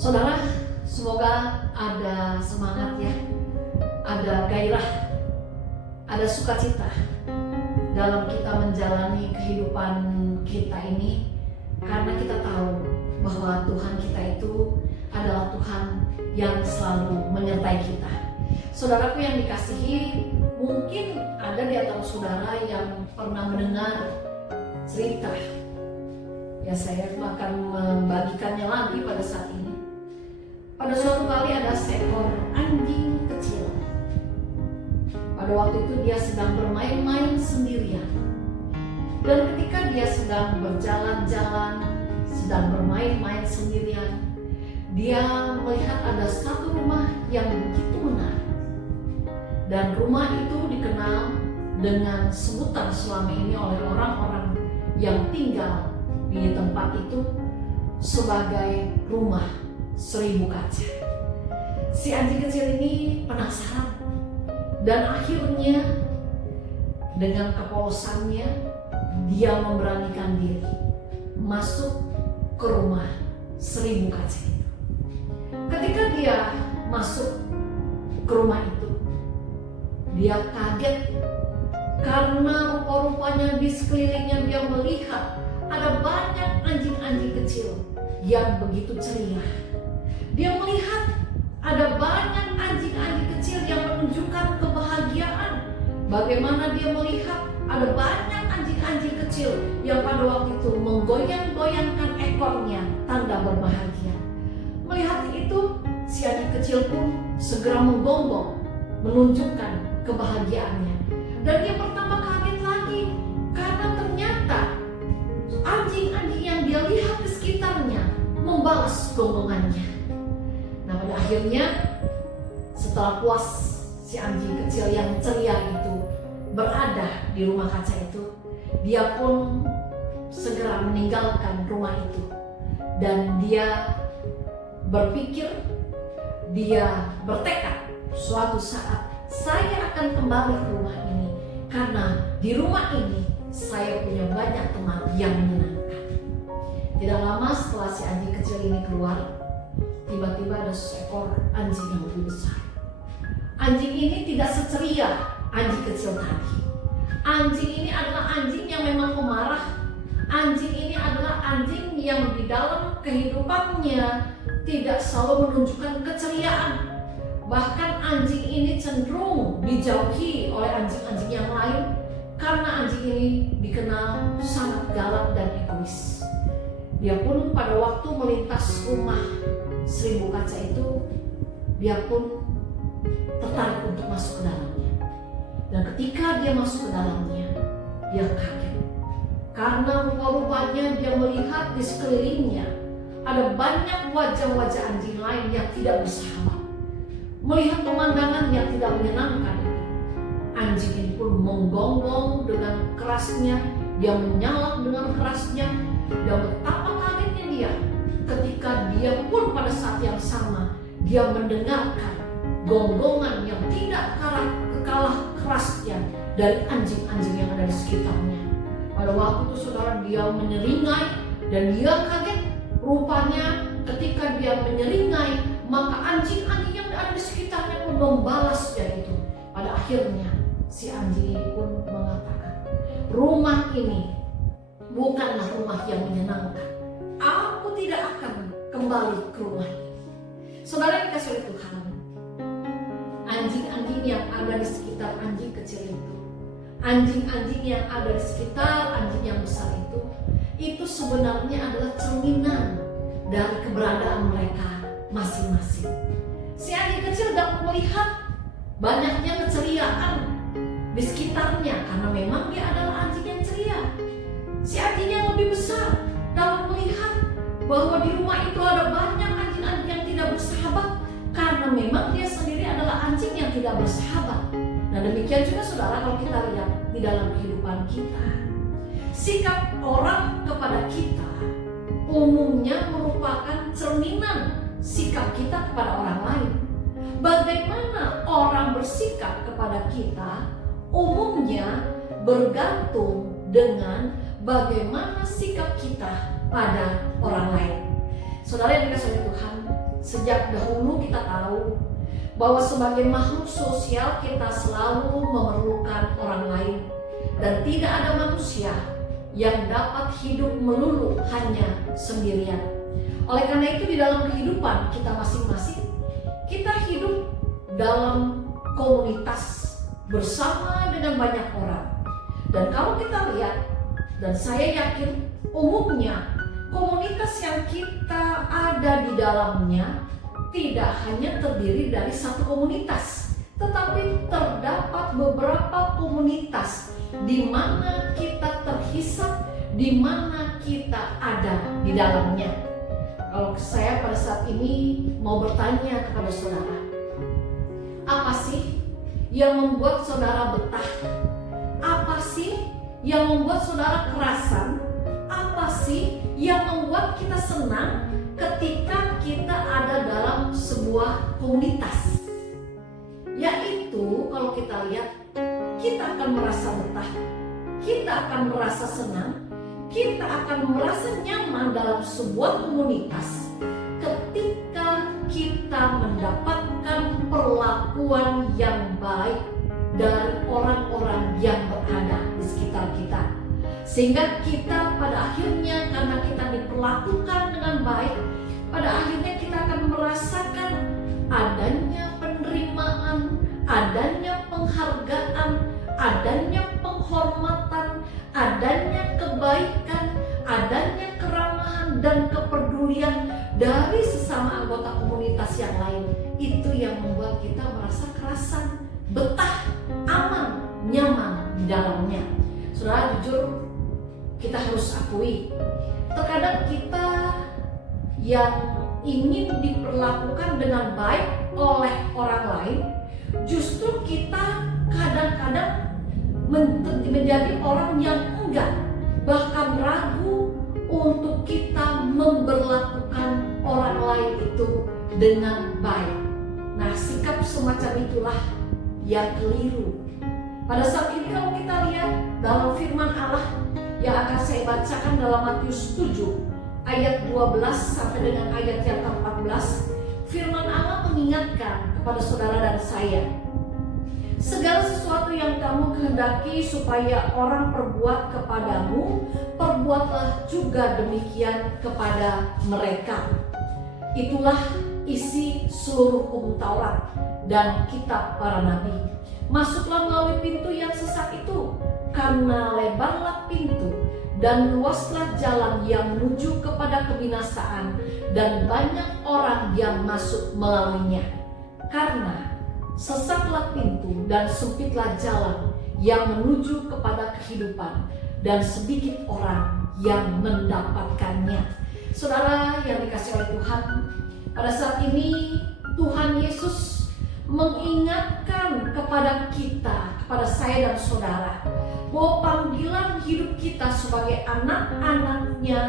Saudara, semoga ada semangat ya, ada gairah, ada sukacita dalam kita menjalani kehidupan kita ini, karena kita tahu bahwa Tuhan kita itu adalah Tuhan yang selalu menyertai kita. Saudaraku yang dikasihi, mungkin ada di antara saudara yang pernah mendengar cerita, ya saya akan membagikannya lagi pada saat ini. Pada suatu kali ada seekor anjing kecil. Pada waktu itu dia sedang bermain-main sendirian. Dan ketika dia sedang berjalan-jalan, sedang bermain-main sendirian, dia melihat ada satu rumah yang begitu menarik. Dan rumah itu dikenal dengan sebutan selama ini oleh orang-orang yang tinggal di tempat itu sebagai rumah 1000 kaca. Si anjing kecil ini penasaran dan akhirnya dengan kepolosannya dia memberanikan diri masuk ke rumah 1000 kaca itu. Ketika dia masuk ke rumah itu, dia kaget karena rupa-rupanya di sekelilingnya dia melihat ada banyak anjing-anjing kecil yang begitu ceria. Dia melihat ada banyak anjing-anjing kecil yang menunjukkan kebahagiaan. Bagaimana dia melihat ada banyak anjing-anjing kecil yang pada waktu itu menggoyang-goyangkan ekornya, tanda berbahagia. Melihat itu, si anjing kecil pun segera menggonggong, menunjukkan kebahagiaannya. Dan dia pertama kaget lagi karena ternyata anjing-anjing yang dia lihat di sekitarnya membalas gonggongannya. Nah, pada akhirnya setelah puas si anjing kecil yang ceria itu berada di rumah kaca itu, dia pun segera meninggalkan rumah itu. Dan dia berpikir, dia bertekad, suatu saat saya akan kembali ke rumah ini, karena di rumah ini saya punya banyak teman yang menyenangkan. Tidak lama setelah si anjing kecil ini keluar, tiba-tiba ada seekor anjing yang lebih besar. Anjing ini tidak seceria anjing kecil tadi. Anjing ini adalah anjing yang memang pemarah. Anjing ini adalah anjing yang di dalam kehidupannya tidak selalu menunjukkan keceriaan. Bahkan anjing ini cenderung dijauhi oleh anjing-anjing yang lain karena anjing ini dikenal sangat galak dan egois. Dia pun pada waktu melintas rumah 1000 kaca itu, dia pun tertarik untuk masuk ke dalamnya. Dan ketika dia masuk ke dalamnya, dia kaget karena rupa-rupanya dia melihat di sekelilingnya ada banyak wajah-wajah anjing lain yang tidak bersahabat. Melihat pemandangan yang tidak menyenangkan, anjing ini pun menggonggong dengan kerasnya, dia menyalak dengan kerasnya. Dan betapa kagetnya dia ketika dia pun pada saat yang sama dia mendengarkan gonggongan yang tidak kalah kerasnya dari anjing-anjing yang ada di sekitarnya. Pada waktu itu saudara, dia menyeringai dan dia kaget. Rupanya ketika dia menyeringai, maka anjing-anjing yang ada di sekitarnya pun membalasnya itu. Pada akhirnya si anjing ini pun mengatakan, rumah ini bukanlah rumah yang menyenangkan. Aku tidak akan kembali ke rumah ini. Saudara yang dikasihi oleh Tuhan, anjing-anjing yang ada di sekitar anjing kecil itu, anjing-anjing yang ada di sekitar anjing yang besar itu sebenarnya adalah cerminan dari keberadaan mereka masing-masing. Si anjing kecil dapat melihat banyaknya keceriaan di sekitarnya karena memang dia adalah anjing yang ceria. Si anjing yang lebih besar dapat melihat bahwa di rumah itu ada banyak anjing-anjing yang tidak bersahabat karena memang dia sendiri adalah anjing yang tidak bersahabat. Nah, demikian juga saudara, kalau kita lihat di dalam kehidupan kita, sikap orang kepada kita umumnya merupakan cerminan sikap kita kepada orang lain. Bagaimana orang bersikap kepada kita umumnya bergantung dengan bagaimana sikap kita pada orang lain. Saudara yang dikasihi Tuhan, Sejak dahulu kita tahu bahwa sebagai makhluk sosial kita selalu memerlukan orang lain, dan tidak ada manusia yang dapat hidup melulu hanya sendirian. Oleh karena itu di dalam kehidupan kita masing-masing, kita hidup dalam komunitas bersama dengan banyak orang. Dan kalau kita lihat, dan saya yakin umumnya komunitas yang kita ada di dalamnya tidak hanya terdiri dari satu komunitas, tetapi terdapat beberapa komunitas di mana kita terhisap, di mana kita ada di dalamnya. Kalau saya pada saat ini mau bertanya kepada saudara, apa sih yang membuat saudara betah? Apa sih yang membuat saudara kerasan? Apa sih yang membuat kita senang ketika kita ada dalam sebuah komunitas? Yaitu kalau kita lihat, kita akan merasa betah, kita akan merasa senang, kita akan merasa nyaman dalam sebuah komunitas ketika kita mendapatkan perlakuan yang baik dari orang-orang yang berada di sekitar kita. Sehingga kita pada akhirnya, karena kita diperlakukan dengan baik, pada akhirnya kita akan merasakan adanya penerimaan, adanya penghargaan, adanya penghormatan, adanya kebaikan, adanya keramahan dan kepedulian dari sesama anggota komunitas yang lain. Itu yang membuat kita merasa kerasan, betah, aman, nyaman di dalamnya. Saudara, jujur kita harus akui, terkadang kita yang ingin diperlakukan dengan baik oleh orang lain, justru kita kadang-kadang menjadi orang yang enggan, bahkan ragu untuk kita memperlakukan orang lain itu dengan baik. Nah, sikap semacam itulah yang keliru. Pada saat ini kalau kita lihat dalam firman Allah yang akan saya bacakan dalam Matius 7 ayat 12 sampai dengan ayat yang ke-14, firman Allah mengingatkan kepada saudara dan saya, segala sesuatu yang kamu kehendaki supaya orang perbuat kepadamu, perbuatlah juga demikian kepada mereka. Itulah isi seluruh hukum Taurat dan kitab para nabi. Masuklah melalui pintu yang sesak itu, karena lebarlah pintu dan luaslah jalan yang menuju kepada kebinasaan, dan banyak orang yang masuk melaluinya. Karena sesaklah pintu dan sempitlah jalan yang menuju kepada kehidupan, dan sedikit orang yang mendapatkannya. Saudara yang dikasihi oleh Tuhan, pada saat ini Tuhan Yesus mengingatkan kepada kita, kepada saya dan saudara, bahwa panggilan hidup kita sebagai anak-anaknya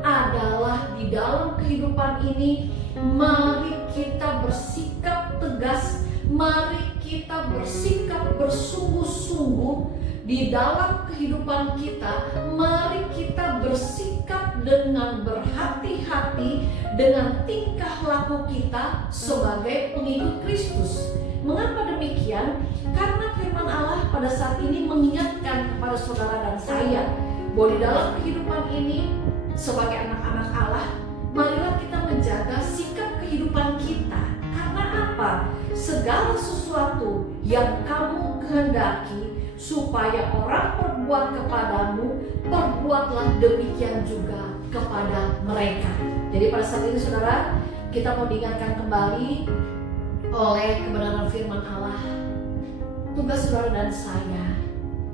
adalah di dalam kehidupan ini, mari kita bersikap tegas, mari kita bersikap bersungguh-sungguh di dalam kehidupan kita. Mari kita bersikap dengan berhati-hati dengan tingkah laku kita sebagai pengikut Kristus. Mengapa demikian? Karena firman Allah pada saat ini mengingatkan kepada saudara dan saya bahwa di dalam kehidupan ini sebagai anak-anak Allah, marilah kita menjaga sikap kehidupan kita. Karena apa? Segala sesuatu yang kamu kehendaki supaya orang perbuat kepadamu, perbuatlah demikian juga kepada mereka. Jadi pada saat ini saudara, kita mau diingatkan kembali oleh kebenaran firman Allah. Tugas saudara dan saya,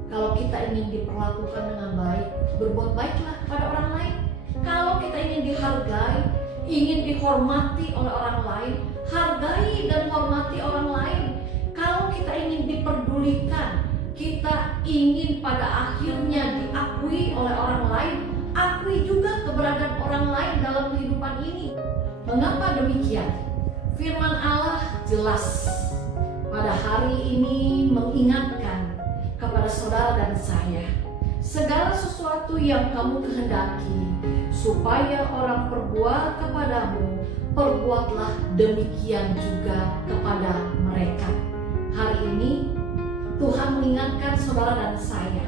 kalau kita ingin diperlakukan dengan baik, berbuat baiklah kepada orang lain. Kalau kita ingin dihargai, ingin dihormati oleh orang lain, hargai dan hormati orang lain. Kalau kita ingin diperdulikan, kita ingin pada akhirnya diakui oleh orang lain, akui juga keberadaan orang lain dalam kehidupan ini. Mengapa demikian? Firman Allah jelas pada hari ini mengingatkan kepada saudara dan saya, segala sesuatu yang kamu kehendaki supaya orang perbuat kepadamu, perbuatlah demikian juga kepada mereka. Hari ini Tuhan mengingatkan saudara dan saya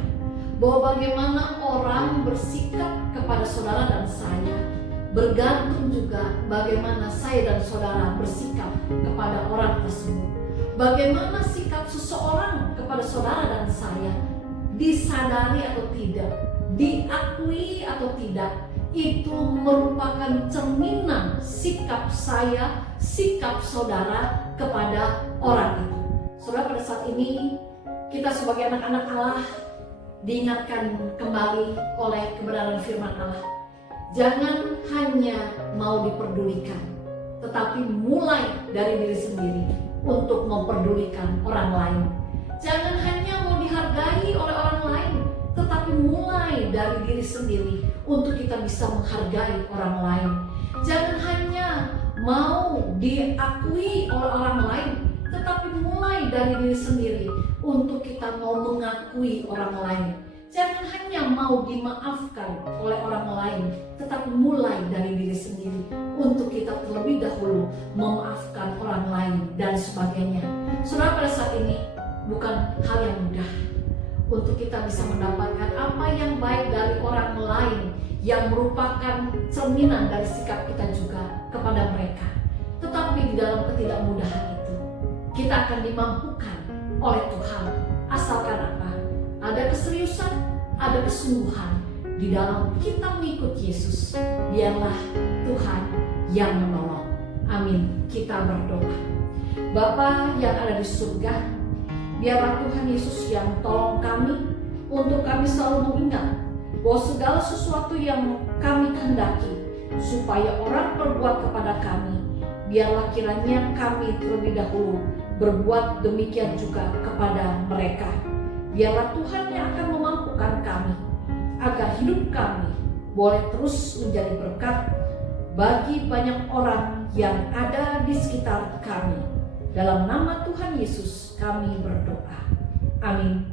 bahwa bagaimana orang bersikap kepada saudara dan saya bergantung juga bagaimana saya dan saudara bersikap kepada orang tersebut. Bagaimana sikap seseorang kepada saudara dan saya, disadari atau tidak, diakui atau tidak, itu merupakan cerminan sikap saya, sikap saudara kepada orang itu. Saudara, pada saat ini kita sebagai anak-anak Allah diingatkan kembali oleh kebenaran firman Allah. Jangan hanya mau diperdulikan, tetapi mulai dari diri sendiri untuk memperdulikan orang lain. Jangan hanya mau dihargai oleh orang lain, tetapi mulai dari diri sendiri untuk kita bisa menghargai orang lain. Jangan hanya mau diakui oleh orang lain, tetapi mulai dari diri sendiri untuk kita mau mengakui orang lain. Jangan hanya mau dimaafkan oleh orang lain, tetapi mulai dari diri sendiri untuk kita terlebih dahulu memaafkan orang lain dan sebagainya. Saudara, pada saat ini bukan hal yang mudah untuk kita bisa mendapatkan apa yang baik dari orang lain yang merupakan cerminan dari sikap kita juga kepada mereka. Tetapi di dalam ketidakmudahan itu kita akan dimampukan oleh Tuhan, asalkan apa? Ada keseriusan, ada kesungguhan di dalam kita mengikut Yesus. Biarlah Tuhan yang menolong. Amin. Kita berdoa. Bapa yang ada di surga, biarlah Tuhan Yesus yang tolong kami untuk kami selalu mengingat bahwa segala sesuatu yang kami kehendaki supaya orang berbuat kepada kami, biarlah kiranya kami terlebih dahulu berbuat demikian juga kepada mereka. Biarlah Tuhan yang akan memampukan kami agar hidup kami boleh terus menjadi berkat bagi banyak orang yang ada di sekitar kami. Dalam nama Tuhan Yesus kami berdoa. Amin.